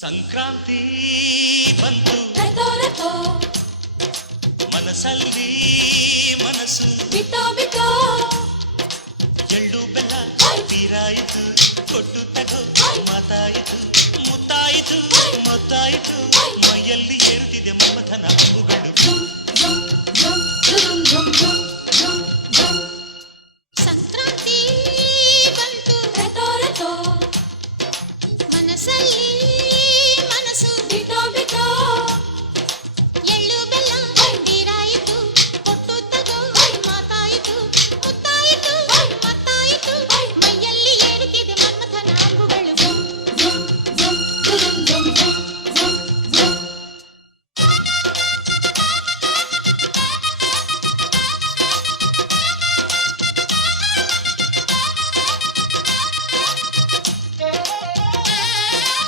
ಸಂಕ್ರಾಂತಿ ಬಂತು ಮನಸ್ಸಲ್ಲಿ ಮನಸ್ಸು ಬಿಟ್ಟೋ ಬಿಟ್ಟೋ ಎಳ್ಳು ಬೆಲ್ಲ ತೀರಾಯಿತು ಕೊಟ್ಟು ತಗೋ ಮಾತಾಯಿತು ಮುತ್ತಾಯಿತು ಮದ್ದಾಯಿತು ಮೈಯಲ್ಲಿ ಏರುತ್ತಿದೆ ಮಮಥನ ಹಬ್ಬುಗಳು ಸಂಕ್ರಾಂತಿ ಬಂತು ಮನಸ್ಸಲ್ಲಿ